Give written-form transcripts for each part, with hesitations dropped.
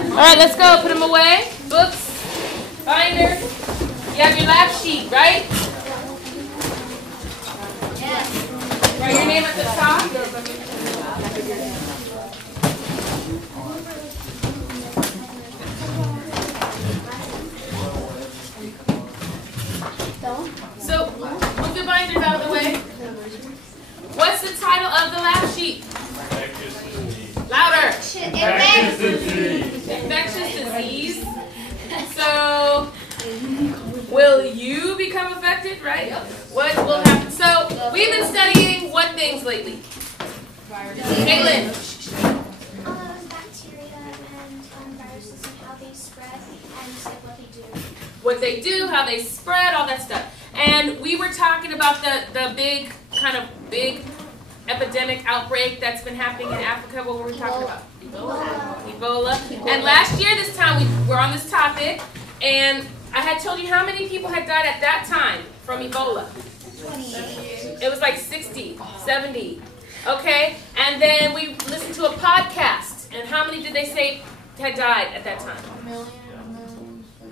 All right, let's go. Put them away. Books, binder. You have your lab sheet, right? Yes. Write your name at the top. So, move the binders out of the way. What's the title of the lab sheet? Louder. Infectious disease. Infectious disease. So, will you become affected, right? What will happen? So, we've been studying what things lately? Caitlin. Bacteria and viruses and how they spread and what they do. What they do, how they spread, all that stuff. And we were talking about the big epidemic outbreak that's been happening in Africa. What were we talking about? Ebola. And last year this time we were on this topic, and I had told you how many people had died at that time from Ebola. 28. It was like 60, 70. Okay? And then we listened to a podcast, and how many did they say had died at that time?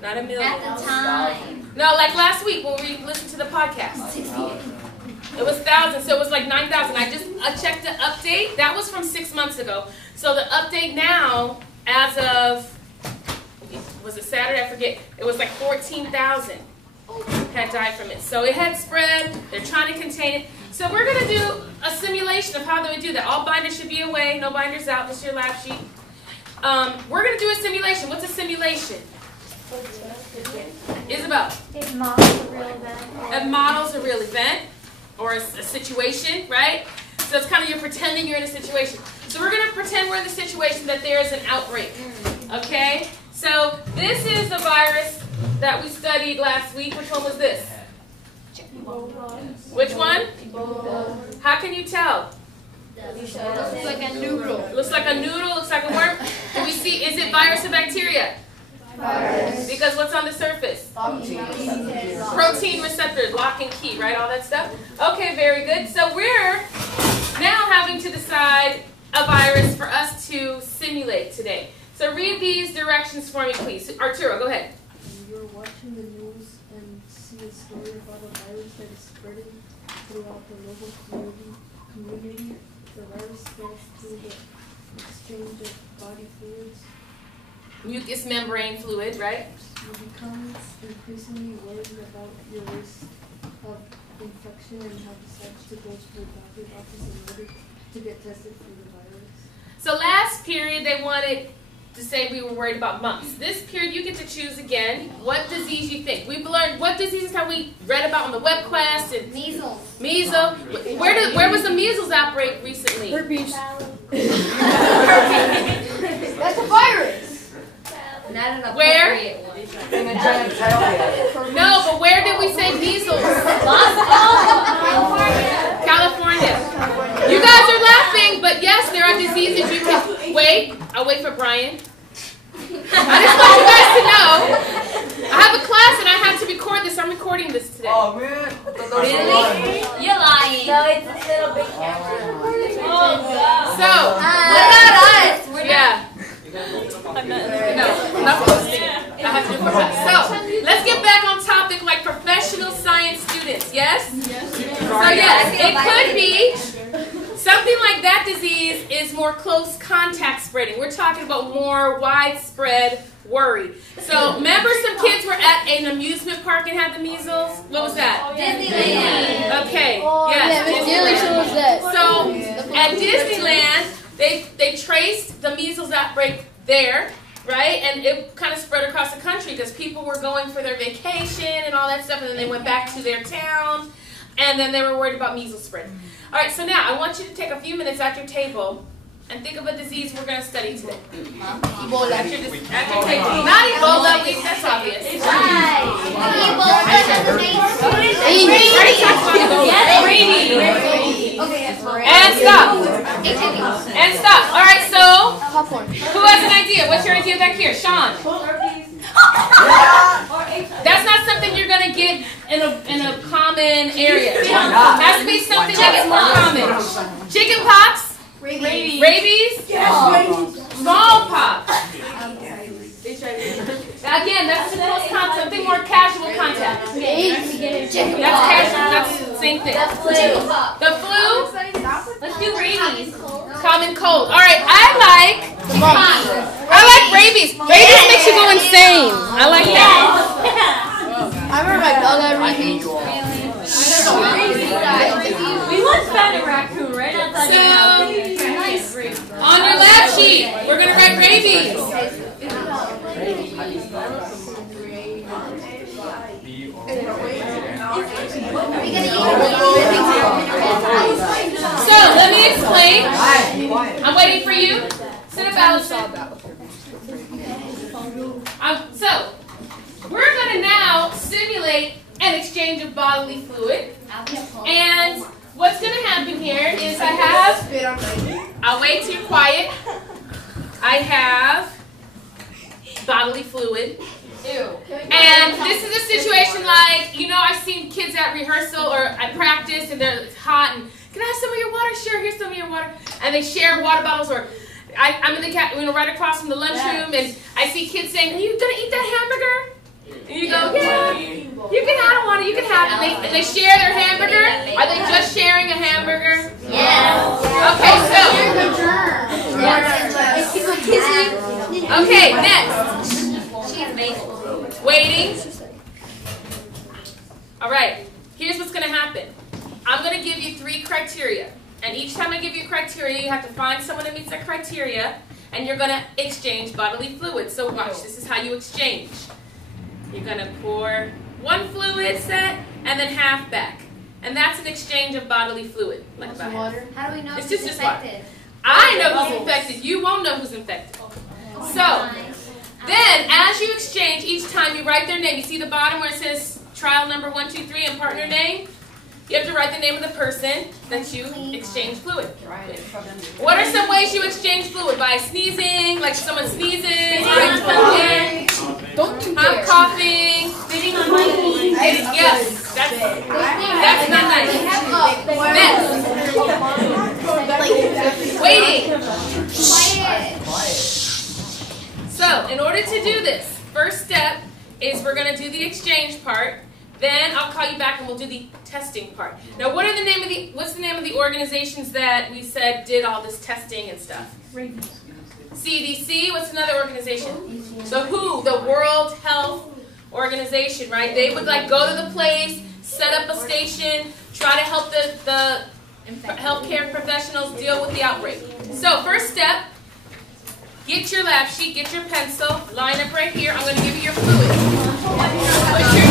Not a million. At the time. No, like last week when we listened to the podcast. 68. It was thousands, so it was like 9,000. I checked the update. That was from 6 months ago. So the update now, as of, was it Saturday? I forget. It was like 14,000 had died from it. So it had spread. They're trying to contain it. So we're going to do a simulation of how they would do that. All binders should be away. No binders out. Just your lab sheet. We're going to do a simulation. What's a simulation? Isabel. It models a real event. It models a real event or a situation, right? So it's kind of you're pretending you're in a situation. So we're going to pretend we're in the situation that there is an outbreak. Okay? So this is the virus that we studied last week. Which one was this? Which one? How can you tell? Looks like a noodle. Looks like a noodle, looks like a worm. Do we see, is it virus or bacteria? Virus. Because what's on the surface? Protein receptors, lock and key, right? All that stuff? Okay, very good. So we're now having to decide a virus for us to simulate today. So read these directions for me, please. Arturo, go ahead. You're watching the news and see a story about a virus that is spreading throughout the local community. The virus spreads through the exchange of body fluids. Mucous membrane fluid, right? You become increasingly worried about your risk of infection and have decided to go to the doctor's office in order to get tested for the virus. So last period they wanted to say we were worried about mumps. This period you get to choose again what disease you think. We've learned what diseases have we read about on the web quest and Measles. measles. Where was the measles outbreak recently? Herpes. That's a virus. Not an Where? appropriate one. No, but where did we say measles? California. You guys are laughing, but yes, there are diseases you can. Wait, I'll wait for Brian. I just want you guys to know. I have a class and I have to record this. I'm recording this today. Oh man. Really? You're lying. No, it's this little big camera. Oh, God. So, What about us? We're yeah. No, I'm not posting it. I have to do it. So, let's get back on topic like professional science students, yes? So yes, it could be something like that disease is more close contact spreading. We're talking about more widespread worry. So remember some kids were at an amusement park and had the measles? What was that? Disneyland. Okay, yes. Disneyland. So at Disneyland, they traced the measles outbreak there, right? And it kind of spread across the country because people were going for their vacation and all that stuff, and then they went back to their town, and then they were worried about measles spreading. All right, so now I want you to take a few minutes at your table and think of a disease we're going to study today. Ebola. At your table. Not Ebola, that's obvious. And stop. And stop. All right, so who has an idea? What's your idea back here? Sean. That's not something you're going to get in a common area. It has to be something that is more common. Chicken pox? Rabies? Smallpox? cold. All right, I like rabies. Rabies makes you go insane. I like that. I remember my dog had rabies. We once found a raccoon right outside the house. On your lab sheet, we're going to write rabies. So, let me explain. I'm waiting for you. Sit up, Allison. So, we're going to now simulate an exchange of bodily fluid. And what's going to happen here is I'll wait till you're quiet. I have bodily fluid. And this is a situation like, you know, I've seen kids at rehearsal or at practice and it's hot and, can I have some of your water? Sure, here's some of your water. And they share water bottles, or I'm in the right across from the lunchroom and I see kids saying, are you going to eat that hamburger? And you go, yeah, you can have one, you can have it. And they share their hamburger. Are they just sharing a hamburger? Yes. Okay, next. Waiting. All right, here's what's going to happen. I'm going to give you 3 criteria. And each time I give you criteria, you have to find someone that meets that criteria, and you're going to exchange bodily fluid. So watch, this is how you exchange. You're going to pour 1 fluid set and then half back. And that's an exchange of bodily fluid. Like about water? How do we know it's who's just infected? I know who's infected. You won't know who's infected. So, then as you exchange, each time you write their name. You see the bottom where it says trial number 1, 2, 3 and partner name? You have to write the name of the person that you exchange fluid with. What are some ways you exchange fluid? By sneezing, like someone sneezes, I'm coughing, spitting on my knee. Yes, that's not nice. Next. Waiting. So, in order to do this, first step is we're going to do the exchange part. Then I'll call you back and we'll do the testing part. Now, what's the name of the organizations that we said did all this testing and stuff? CDC. What's another organization? The WHO, the World Health Organization, right? They would like go to the place, set up a station, try to help the healthcare professionals deal with the outbreak. So, first step, get your lab sheet, get your pencil, line up right here. I'm going to give you your fluid. Push your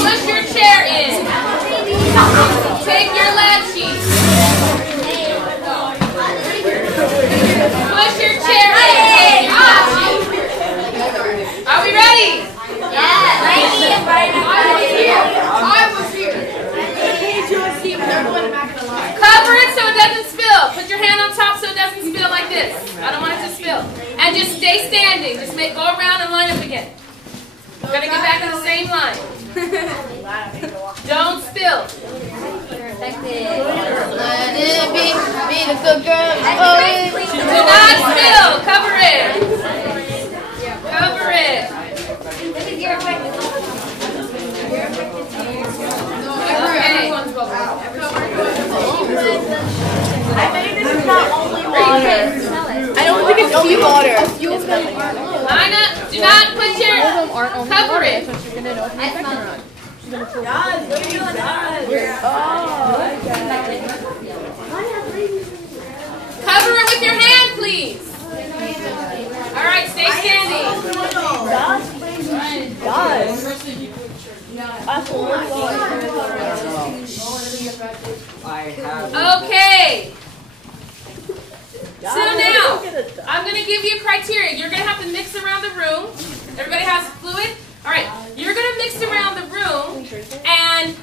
Push your chair in. Take your lab sheet. Push your chair in. Are we ready? Yes. I was here. Cover it so it doesn't spill. Put your hand on top so it doesn't spill like this. I don't want it to spill. And just stay standing. Just go around and line up again. We're going to get back to the same line. Don't spill. You're infected. Let it be the good girl. Do not spill. Cover it. Cover it. You're infected. Okay. I think this is not only water. I don't think it's only water. Line up. Do not put your... Cover it. Cover it with your hand, please. All right, stay standing. Okay. So now, I'm going to give you criteria. You're going to have to mix around the room. Everybody has fluid? All right. You're going to mix around the room, and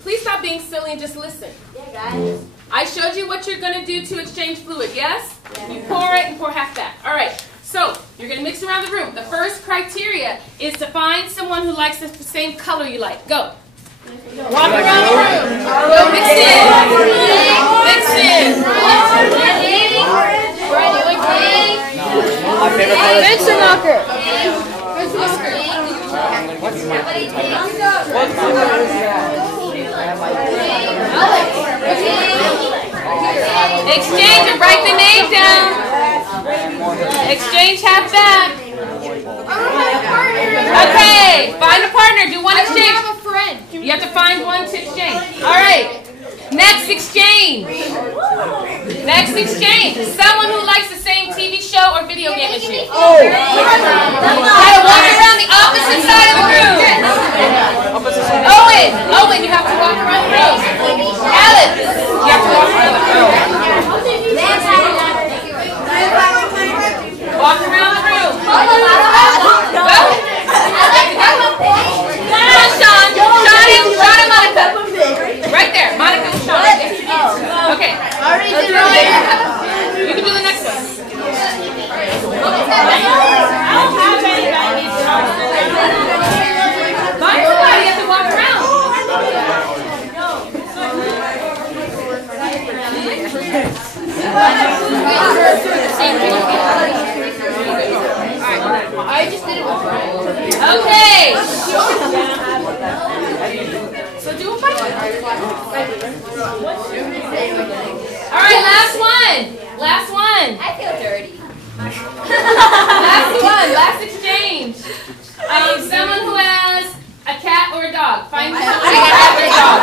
please stop being silly and just listen. Yeah, guys. I showed you what you're going to do to exchange fluid, yes? You pour it and pour half back. All right. So, you're going to mix around the room. The first criteria is to find someone who likes the same color you like. Go. Walk around the room. Go mix in. Mix in. My favorite color is Vincent Knocker. What color is that? Exchange and write the name down. Exchange half back. Okay, find a partner. Do one exchange. I have a friend. You have to find one to exchange. All right. Next exchange. Next exchange. Someone who likes the same TV show or video game as you. Gotta walk around the opposite side of the room. Owen, you have to walk around the room. Alice, you have to walk around the room. Walk around the room. Go. Come on, Sean. Sean and Monica. Right there. Monica and Sean right there. Okay. You can do the next one. Find somebody. You have to walk around. I just did it with Brian. Okay. So do it by All right, last one. Last one. I feel dirty. Last one. Last exchange. Someone who has a cat or a dog. Find someone who has a cat or a dog.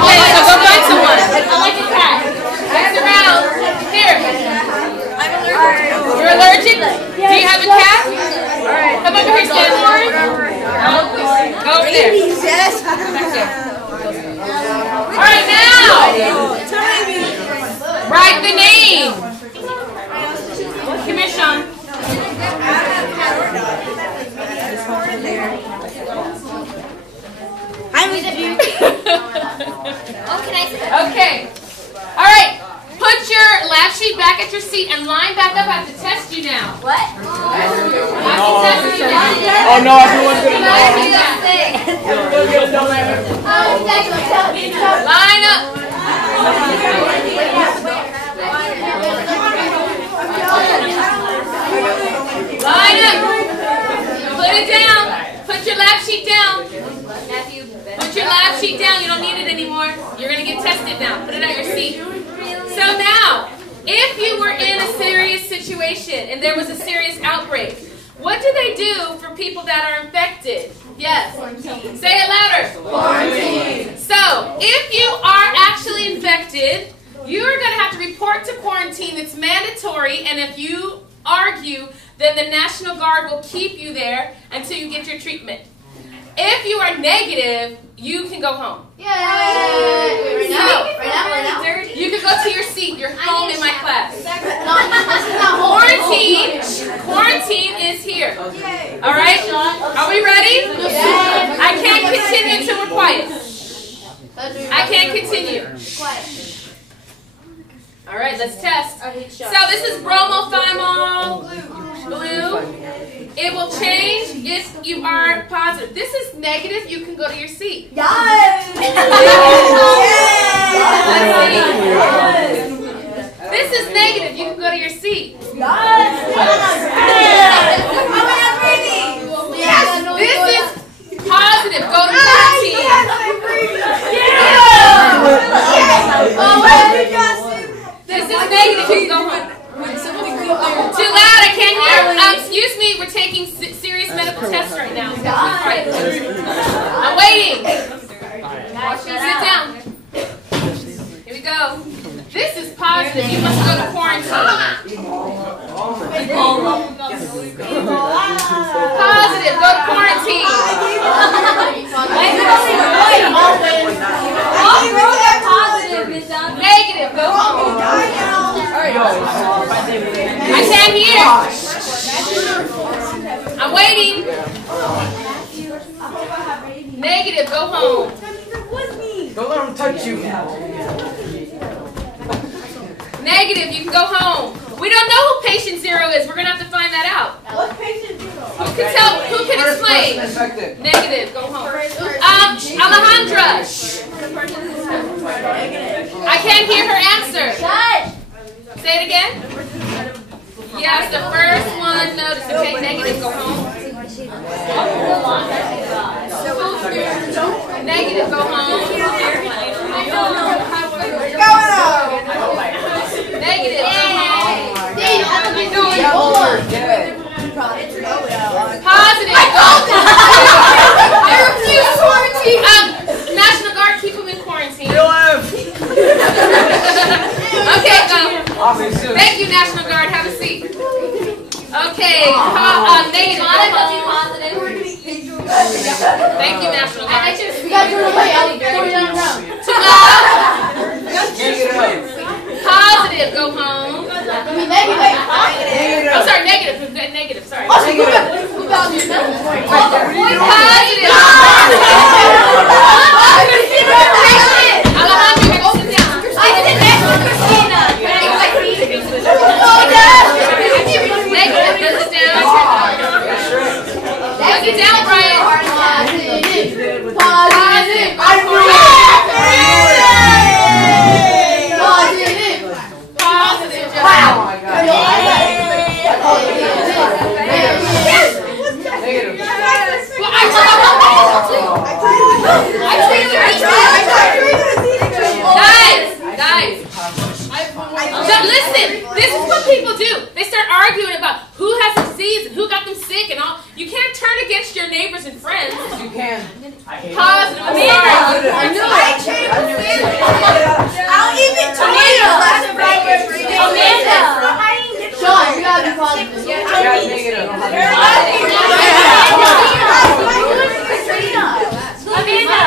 Okay, so go find someone. I like a cat. Next around. Here. You're allergic? Do you have a cat? Come over here, stand forward. Go over there. Back there. Alright, now. Write the name. Come here, Sean. Okay. Alright. Put your lap sheet back at your seat and line back up. I have to test you now. What? I have to test you now. Oh no, everyone's gonna know. Line up. Line up. Put it down. Put your lap sheet down. Put your lap sheet down. You don't need it anymore. You're going to get tested now. Put it at your seat. So now, if you were in a serious situation and there was a serious outbreak, what do they do for people that are infected? Yes. Say it louder. Quarantine. So, if you are actually infected, you are going to have to report to quarantine. It's mandatory, and if you argue, then the National Guard will keep you there until you get your treatment. If you are negative, you can go home. Yay! Right now? You can go to your seat. You're home in my class. Quarantine is here. All right? Are we ready? I can't continue until we're quiet. I can't continue. All right, let's test. So this is bromothymol blue. It will change if you are positive. This is negative. You can go to your seat. This is negative. You can go to your seat. This is positive. Go to quarantine. This is negative. You can go home. Too loud. I can't hear. Excuse me. We're taking serious medical tests right now. I'm waiting. Sit down. Here we go. This is positive. You must go to quarantine. Positive. Go to quarantine. Negative. Go home. I can't hear. I'm waiting. Negative. Go home. Don't let them touch you. Negative. You can go home. We don't know who patient 0 is. We're going to have to find that out. What's patient 0? Who can tell? Who can explain? Negative. Go home. Alejandra. I can't hear her answer. Say it again. Yes, the first one. Notice. Okay, negative. Go home. negative, go home. Negative, go home. Positive, go home. I refuse quarantine. National Guard, keep them in quarantine. Okay, go. Thank you, National Guard. Have a seat. Okay, negative. Thank you, National Guard. We got to throw it away. I'll throw it down the ground. Too loud. Positive, go home. Negative. Oh, sorry, negative. Negative, sorry. Also, move out your Positive. Alejandro, sit down. Negative, put it down. Put it down, Brian. Positive. Positive. Wow. Guys. So listen, this is what people do. They start arguing about who has a disease and who got them sick and all. You can't turn against your neighbors and friends. You can. Positive. Amanda. I'll even Amanda. Sean, you gotta be positive. Negative. Amanda.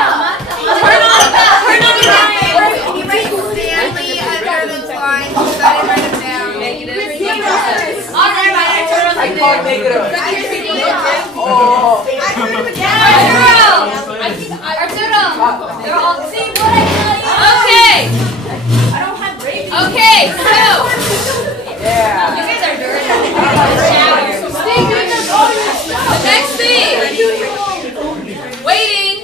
I called negative. Okay. Okay, so. Yeah. The next thing. Waiting.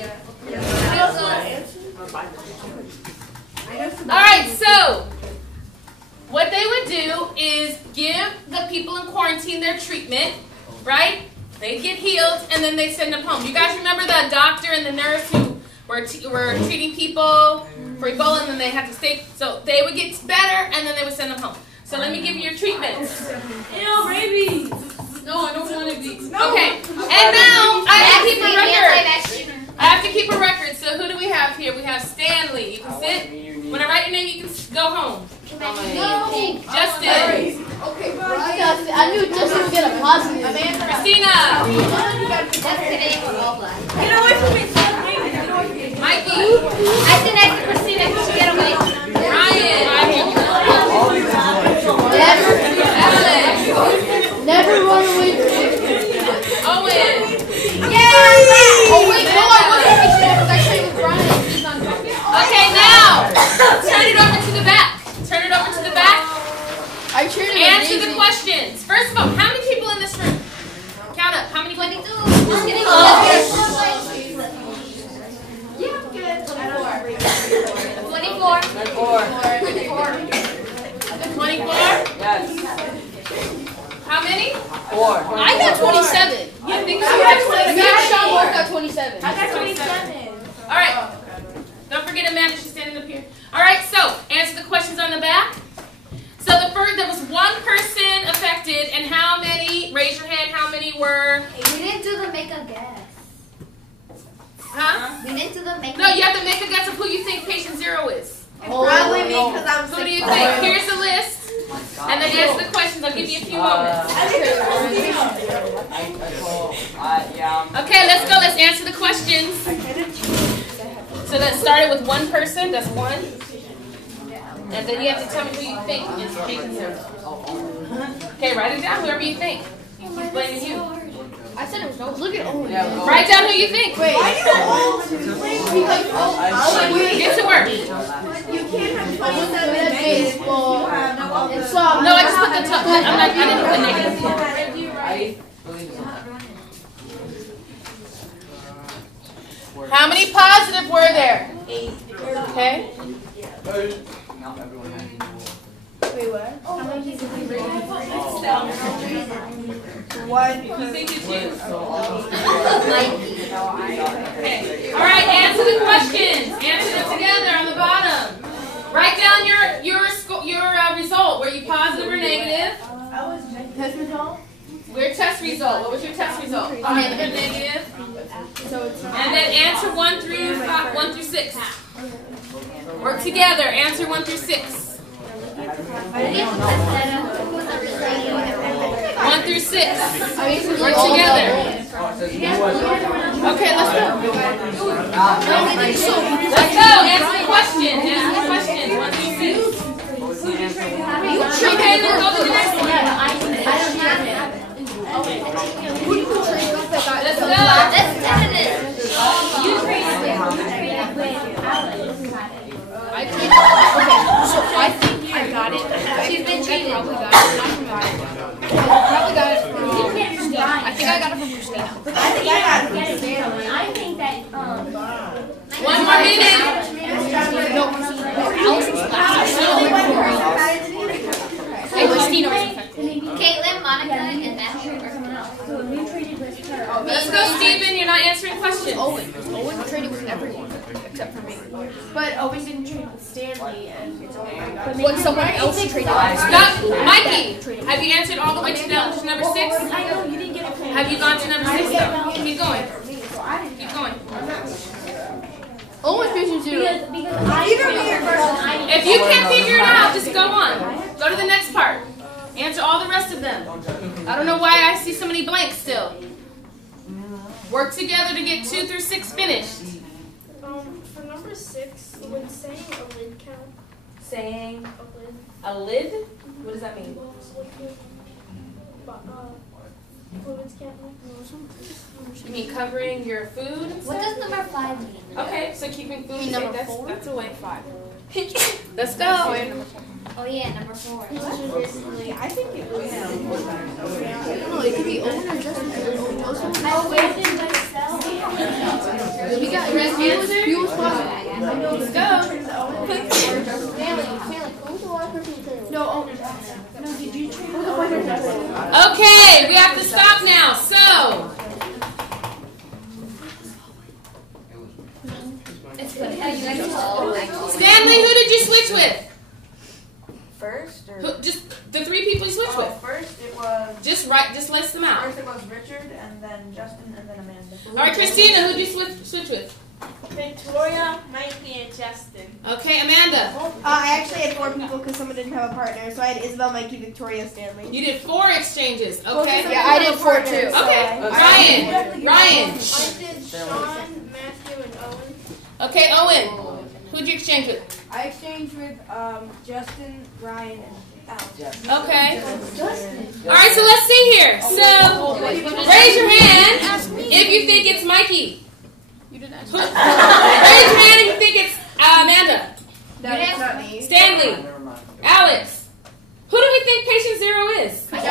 Alright, so. What they would do is give the people in quarantine their treatment, right? They get healed, and then they send them home. You guys remember the doctor and the nurse who were treating people for Ebola, and then they had to stay. So they would get better, and then they would send them home. So let me give you your treatments. Ew, rabies. No, I don't want to be. Okay, and now I have to keep a record. I have to keep a record. So who do we have here? We have Stanley. You can sit. When I write your name, you can go home. Justin. Okay, I knew Justin would get a positive. Christina. Get away from me. Mikey. I sit next to Christina. Can she get away? Ryan. Evelyn. Never run away from me. Owen. Oh wait, no, I wasn't. I was actually with Brian. Okay, now turn it over to the back. Turn it over to the back. Answer the questions. First of all, how many people in this room? Count up. How many? 22. Just kidding. 24. 24? Yes. How many? 4. I got 27. I think so. Me and Sean both got 27. I got 27. All right. Don't forget Amanda. She's standing up here. All right. So answer the questions on the back. So there was one person affected, and how many? Raise your hand. How many were? We didn't do the make a guess. Huh? We didn't do the make a No, you have to make a guess of who you think patient 0 is. Probably me because I'm Who do you think? Here's the list, and then answer the questions. I'll give you a few moments. Okay, let's go. Let's answer the questions. So let's start it with one person. That's one. And then you have to tell me who you think is patient 0. Okay, write it down. Whoever you think. He's blaming you. I said it was no. Look at Owen. Write down who you think. Wait. Get to work. You can't have 27 baseball. and soccer. No, I just put the top. I didn't put the negative. How many positive were there? 8. Okay. Wait, what? How many people did you One. Who think it's you? Okay. All right. Answer the question. result? Your test result. What was your test result? Negative. And then answer 1 through 6. Work together. Answer 1 through 6. 1 through 6. Work together. Okay, let's go. Let's go. Answer the question. Answer the question. 1 through 6. Okay, then go to the next one. Let's go. I think I got it. She's been cheated. Probably got it. Probably got it from. I think I got it from Christina. I think that 1 more minute. Hey, Christina was affected. Caitlin, Monica, and Matthew. Let's go, Steven. You're not answering questions. Owen traded with everyone except for me. But Owen didn't trade with Stanley, and What someone else traded with. Stop. Mikey, have you answered all the way down to number 6? I know you didn't get a point. Have you gone to number 6 though? Keep going. Keep going. Owen fishing too. If you can't figure it out, just go on. Go to the next part. Answer all the rest of them. I don't know why I see so many blanks still. Work together to get 2 through 6 finished. For number 6, when saying a lid count, Saying a lid, a lid? What does that mean? fluids count. You mean covering your food and What stuff? does number 5 mean? Okay, so keeping food safe, number that's a way. 5. Let's go. Oh yeah, number 4. I think it was. I don't know, it could be Owen or Justin. We got fuel spot. Let's go. No, did you trade with Owen or Justin? Okay, we have to stop now. So, Stanley, who did you switch with? First, or Just the 3 people you switched with. first it was Just list them out. first it was Richard, and then Justin, and then Amanda. All right, Christina, who did you switch with? Victoria, Mikey, and Justin. Okay, Amanda. I actually had 4 people because someone didn't have a partner, so I had Isabel, Mikey, Victoria, Stanley. You did 4 exchanges. Okay. Yeah, I did 4 too. Okay. Ryan. I Ryan. did Sean, Matthew, and Owen. Okay, Owen. Who'd you exchange with? I exchanged with Justin, Ryan, and Alex. Okay. All right, so let's see here. So, raise your hand if you think it's Mikey. You didn't ask. Raise your hand if you think it's Amanda. That's not me. Stanley. Alex. Who do we think patient 0 is? Owen.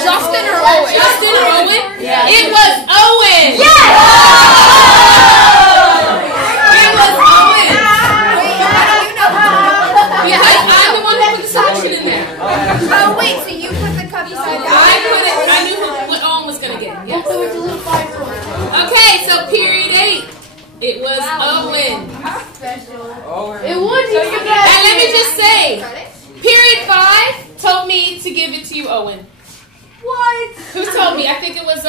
Justin or Owen? Justin or Owen? Yeah. It was Owen. Yes! It was Owen. Yeah, I'm the one who put the solution in there. Oh, wait, so you put the cup beside I knew what Owen was going to get. Yes. So it's a little 5-year-old. Okay, so period 8. It was Owen. It would be. And let me just say, period 5 told me to give it to you, Owen. What? Who told me? I think it was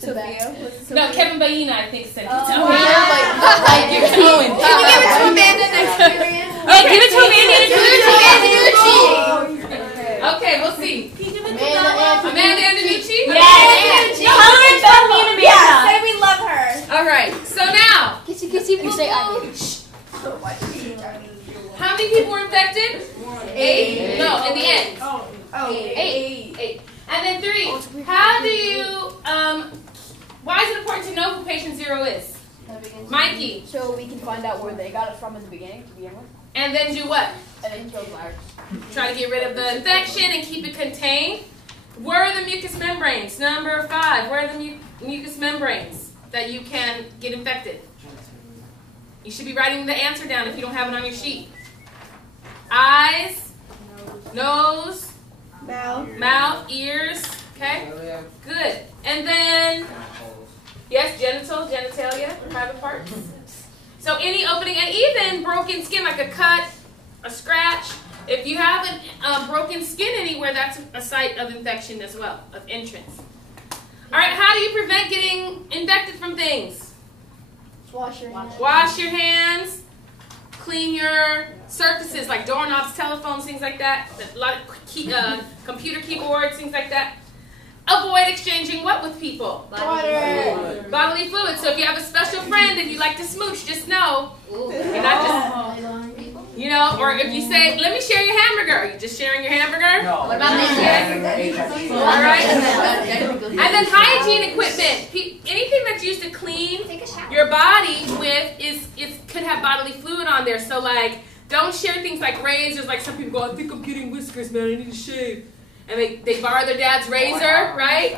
Sophia. no, Kevin Baina, I think said it to me. Give it to Owen. Can we give it to Amanda next period? Hey, give it to Amanda. Give it to Okay, we'll see. Amanda Antonucci? Yes. Tell her it's about me and Amanda. Yeah, say we love her. All right, so now, Kissy, kissy, you say I mean. how many people were infected? 8? No, in the end. Oh, 8. 8. And then 3. How do you, why is it important to know who patient 0 is? Mikey. So we can find out where they got it from in the beginning to begin with. And then do what? And then kill the virus. Try to get rid of the infection and keep it contained. Where are the mucous membranes? Number 5. Where are the mucous membranes that you can get infected? You should be writing the answer down if you don't have it on your sheet. Eyes, nose, mouth, ears. Okay? Good. And then, yes, genitalia, private parts. So any opening, and even broken skin like a cut, a scratch, If you have a broken skin anywhere, that's a site of infection as well, of entrance. All right, how do you prevent getting infected from things? Wash your hands. Wash your hands. Clean your surfaces like doorknobs, telephones, things like that. A lot of computer keyboards, things like that. Avoid exchanging what with people? Water. Bodily fluids. So if you have a special friend and you like to smooch, just know you're not just, you know, or if you say, let me share your hamburger, are you just sharing your hamburger? No. What about this? All right. And then hygiene equipment. Anything that's used to clean your body with could have bodily fluid on there. So like, don't share things like razors. Like some people go, I think I'm getting whiskers, man. I need to shave. And they borrow their dad's razor, right?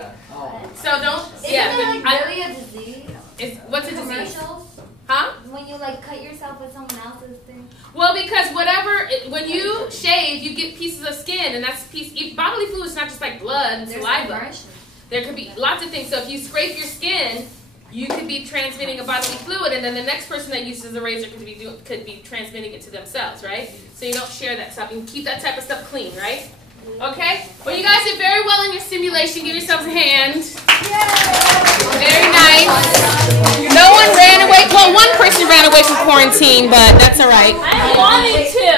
So don't. Isn't that really a disease? What's a disease? Commercials? Huh? When you like cut yourself with someone else's thing. Well, because when you shave, you get pieces of skin, and that's bodily fluid is not just like blood and saliva. There could be lots of things. So if you scrape your skin, you could be transmitting a bodily fluid, and then the next person that uses the razor could be transmitting it to themselves, right? So you don't share that stuff. You can keep that type of stuff clean, right? Okay? Well, you guys did very well in your simulation. Give yourselves a hand. Very nice. No one ran away. Well, one person ran away from quarantine, but that's all right. I wanted to.